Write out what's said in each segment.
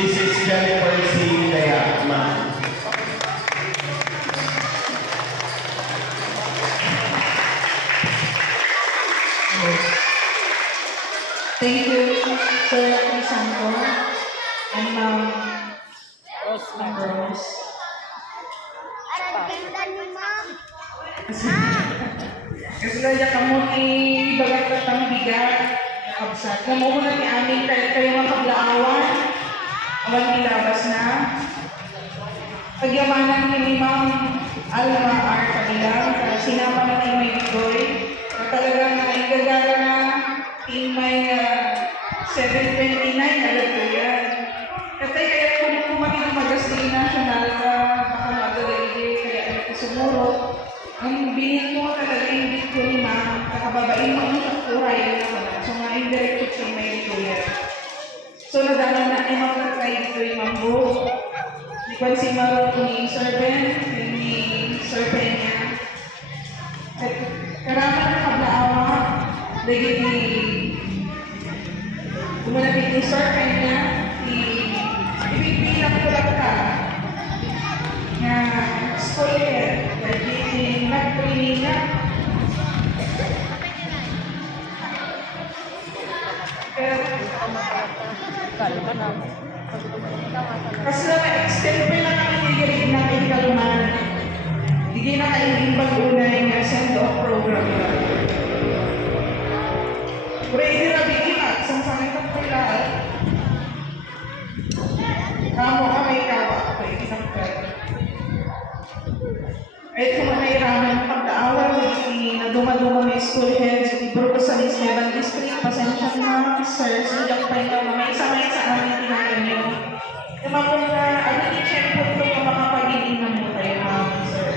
Mrs. Jennifer C. Daya, ma'am. Thank you, Sir Crisanto and Ma'am Rose. Kasi na kamu ibagat at ang bigat, kabsat. Kamu na ni amin kayo mga kablaawan, awan ilabas na. Pagyamanan ni Ma'am Alma R. Kabilang, sinapa na ni May Bigoy, na talagang naigagara na in my 729, alam ko yan. Kasi kaya kung kumain ng Magasili National ka, baka magalagay, kaya ano ko sumurot. Ang binit mo talaga yung bit ko ni Ma'am, kakababain mo sa kuray na naman. So nga yung direct sa may ito yan. So nadaman na ay makakay dito yung mambo. Di ko si Maro ni Serpent, ni Serpent niya. At karaman na kablaawa, dahil ni kumunapit ni Serpent niya, ibigbilang ko lang ka na scholar, dahil nag-training na. Kasi na ma-extend pa lang ang higit na may kaluman. Hindi na kayo imbag-unay nga send-off program na. Pwede na bigyan at isang sakit ang kailangan. Kamo ka may kawa ako kayo kinagkay. Ay kung nairaman ng pagkaawal na dumaduma may school heads, ibro ko sa East Leban District, pasensya na, sir, silang pa yung may isa sa amin tinagan nyo. Yung mga ano ni Chempo ko yung mga pagiging ng mutay, sir.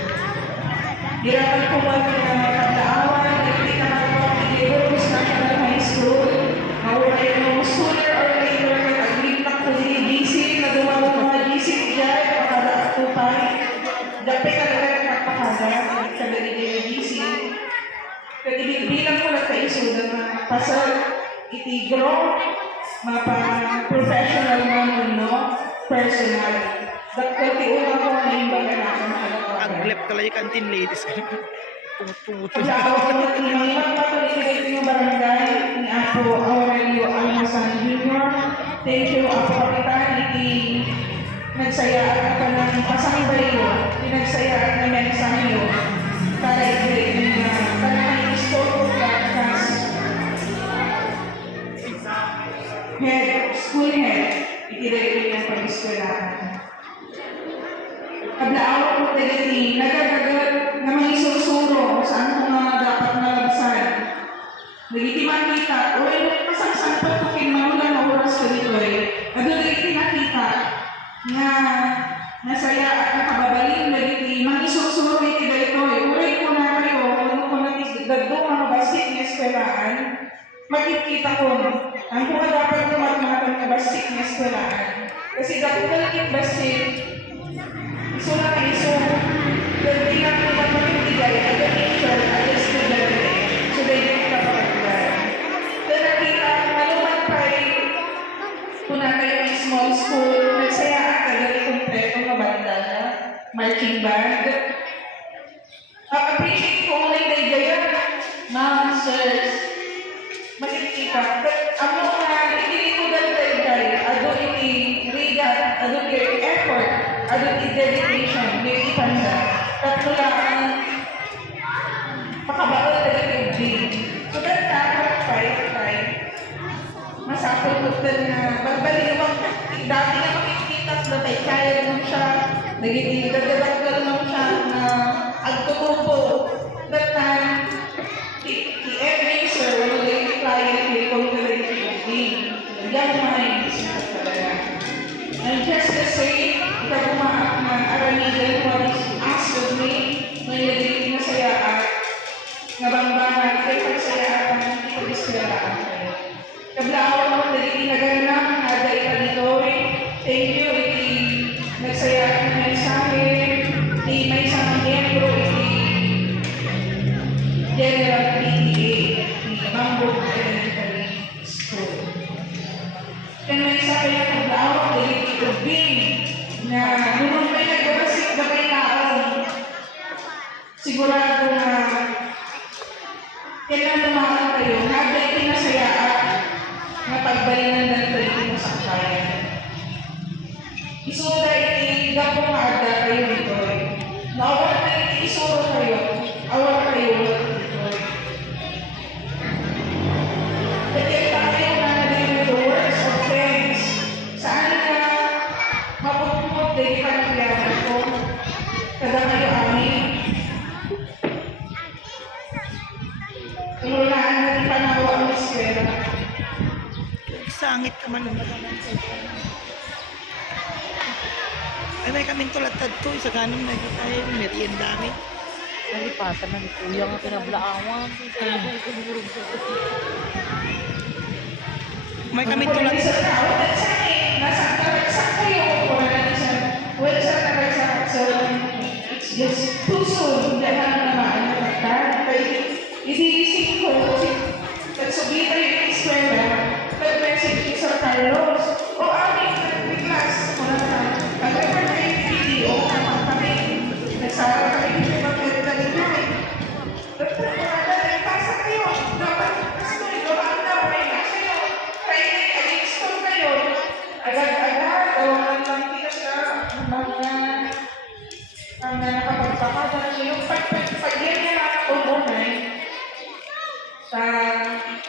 Hirapan ko ba na pagkaawal, hindi ka na ako ibro ko sa National High School, mawala yung sooner or later, nag-agree na ko di GC, na dumaduma mga GC dyan, makala ako pa. Dapat talaga nagpapakada, kagaligay ng GC. Bilang ko lang kaiso na pasal itigro, mapa-professional na personal. Dapat tiulang ko na yung baga natin nakalawagan. Aglep kalay kantin ladies. Pumuto Wala ako mag-iwan patuloy yung barangay ni Apo Aurelio Almasan Jr. Thank you, Apo Kapitan. Nagsayaan ka ng pasangbayo, pinagsayaan na mensahe yun para i-grade na para may school class head, school head, i-grade niya pag-eskwelahan. Kablaawa ko talagang nagagagal na mga isusuro saan ko na dapat nalabasan. Nagitiman kita, o ay pasang-sang patukin manulang na oras ko dito eh. Adulay nakita na nasaya at nakababalin nagiti mga isusuro iti dito eh. Uray ko na kayo, kung ko na dadong mga basik na eskwelahan, makikita ko ang kung dapat tumatmatan na basik na eskwelahan. Kasi dapat talagang basik, iso na kayo, iso, hindi na ko na makitigay, aga teacher, aga student, so they didn't kapagay. Then nakita, maluman kayo, kung na kayo may small school, nagsaya ka dali kompletong mabanda na marching band. Appreciate ko ulit na igaya, mga sirs, makikita. Ang mga hindi ko dali kayo, ado iti rigat, ado iti effort, ado iti dedication, may ipanda. Tatlo lang, makabaol na iti dream. So that time, masakot ko na balbaliwag dati na makikita na tayo kaya naman siya nagiging dadadagdal naman siya na agtutupo that time i-every sir wala yung client may congratulating yan mga isip talaga and just to say ikaw kumaak na aramigan what is asked of me na nagiging masayaan nga bangbangan kay pagsayaan pag-istiraan kayo. Kablaawan mo nagiging naganda, ada ikalitoy. Thank you, iti nagsaya ng mensahe, iti may isang miyembro, iti General PTA, iti Mambo Elementary School. Kaya may isa kaya kablaawan, nagiging ubing na nung may nagbagasik na may taon, sigurado na kailan lumakan kayo, habang pinasayaan na pagbalingan ng tuloy mo sa kaya. Isura itiga po maaga kayo dito. Naawal na itisuro kayo, awal kayo dito. Kaya tayo na naging the worst of things. Saan ka mapupumot din ka ng piyanan ko? Kada kayo amin. Tululaan na rin panawa ang eskwela. Sangit naman ang mataman ko. Ay, may kaming tulatad to. Isa ganun na ito tayo. Merienda kami. Nalipasan na ni Kuya nga pinablaawan. May kaming Kung tulatad. isa tao, at sa akin, nasa karagsak kayo. Kung isa, well, sa karagsak, so, it's just too soon. Dahil naman, nakakad. Idiisip ko, nagsubita yung eskwela, nag-message ni Sir Carlos, o aming class, muna na, pag-ever na yung video, naman kami, nagsara kami yung pag-ever Dr. Kumada, pasa kayo, dapat gusto ito, ang naway na sa'yo, kaya nag-install kayo, agad-agad, gawanan lang kita sa mga nakapagpakada, yung pag-yan niya na ako muna, sa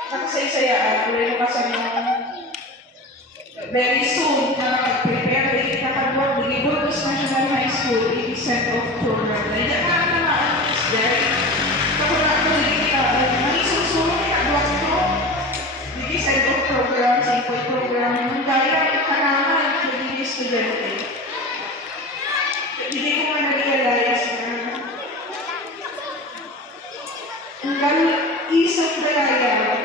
nakasaysayaan, ulit mo kasi very soon na nakapag-prepare, hindi nakapag-work, hindi Burgos National High School, it is set off program. Na hindi ka naman is there. Kapag ako hindi ka, manisusulong ka, duwag ko, hindi set off program, simple program, yung daya, kanaman, hindi estudyante. Hindi ko nga na-realize na ang isang daya,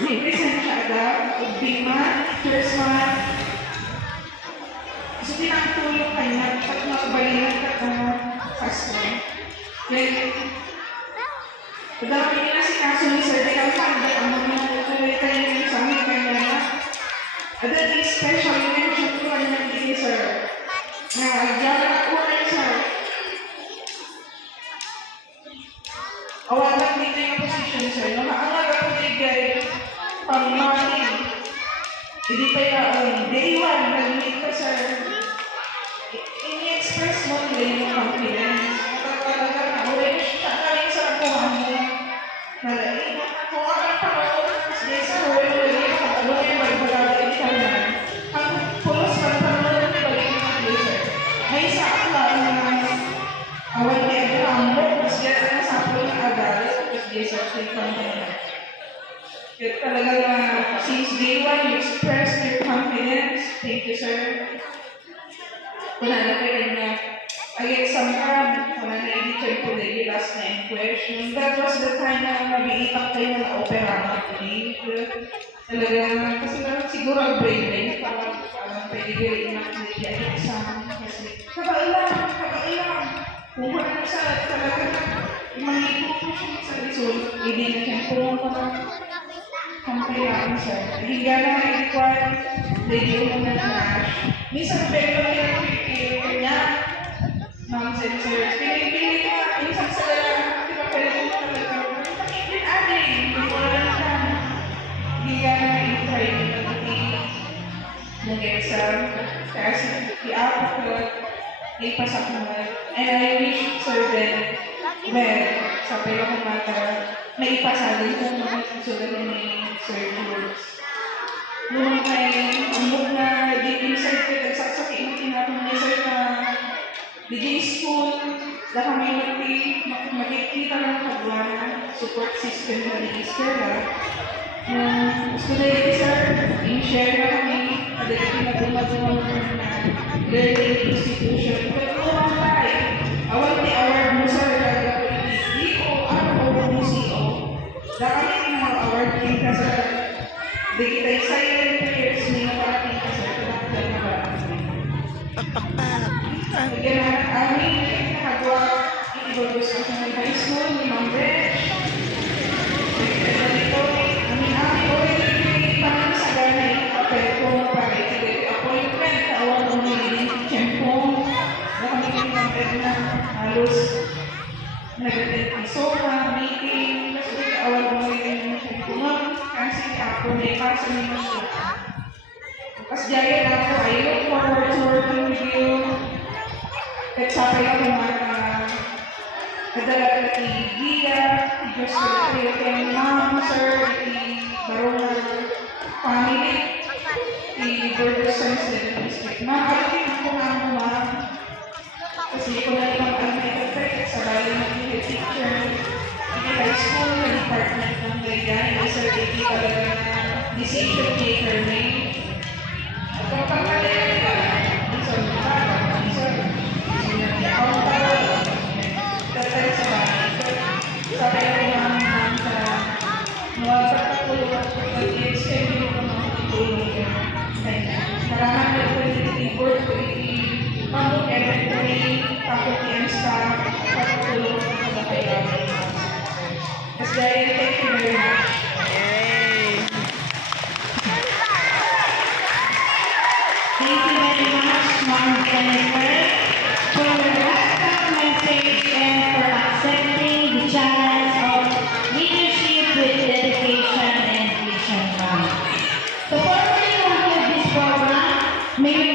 present siya agad, big man, first man. So, pinakatulong kanya, pag makabalinan ka fast one. Then, dami nila si kaso ni Sir Dekal Fanda, ang magmatutuloy tayo yung sa amin kanya na. At that is special mention ko ang hindi Sir. Na, diyan na unay Sir. Awalan dito yung position Sir. Nakaangag ako bigay pang-marking. Hindi pa yung day one, nag-meet ko Sir. Ini-express mo nila yung confidence. Talaga na, ulit siya kaling sa nakuha mo. Nalain mo, kung ang pangalan ng Sir, ulit yung balik ka na. Ang pulos pa ng pangalan ng balik ng Sir. May isa akla na awal niya ito ang mo, mas gano'n na sa pulo ng agal, kasi Sir, take on na. Kaya talaga na, since day one, you expressed your confidence. Thank you, Sir. Wala na kayo na, ay-exam ka, wala na i-teacher ko na yung last na yung question. That was the time na nabiitak kayo na opera na today. Talaga, kasi naman siguro ang brain drain, parang pwede gawin na yung exam. Kasi, kabailang. Kung wala sa talaga, mangipo siya sa result, hindi na siya pumunta ng kampayaan siya. Hindi na require, hindi mo na nash. Minsan, pero yung kanya, mga sensors, pinipili ko, minsan sa lalaki, di ba, pwede ko talaga, adding, hindi ko lang lang. Hindi ka na i-try nag-exam, kasi i-out ko, ipasak naman. And I wish, Sir Ben, well, sa pera ko mata, may ipasali ko naman susunod ni Sir Jules. Nung may umog na di-insert ko, nagsasaki mo tinatong ni Sir na DJ school, na kami makikita ng kagwana, support system na ni Estela. Gusto na yun, Sir, in-share na kami, na dumadungan na learning institution. Pero kung awal ni award mo Sir, talaga po hindi ko ano museo. Dahil mga award din ka sa digitay silent players niya parating ka sa talaga na ba? Pakpakpak. Kaya amin nakagawa i-Burgos National High School ni Ma'am Reg. Amin already panang sa ganay papel ko nag-attend ng SOCA, meeting, kasi awal mo rin yung kumang, kasi ako may para sa mga siya. Tapos jaya na ako, I look forward to working with you. Kahit sa akin ako nadala ka kay Gia, just kayo kay mom, sir, kay Barona, family, kay Burger Sons, District. Ma'am, ayaw ako nga mo, ma'am. Kasi ko na ibang alam sa bayan ng head teacher, hindi high school, na department ng Gaydan, na sir, hindi talaga na decision maker na kung pagkakalian ka, sir, sir, ako pa tatay sa bahay. Sabi ko naman sa mga pagkakulong at pag-extend yung mga tulong niya. Maraming nagpapalipod ko pamuk elementary, faculty and staff, pagkakulong sa bahayan. Mas dahil, thank you very much. Yay! Thank you very much, Ma'am Jennifer, for that message and for accepting the challenge of leadership with dedication and vision, ma'am. To formally conclude this program, may we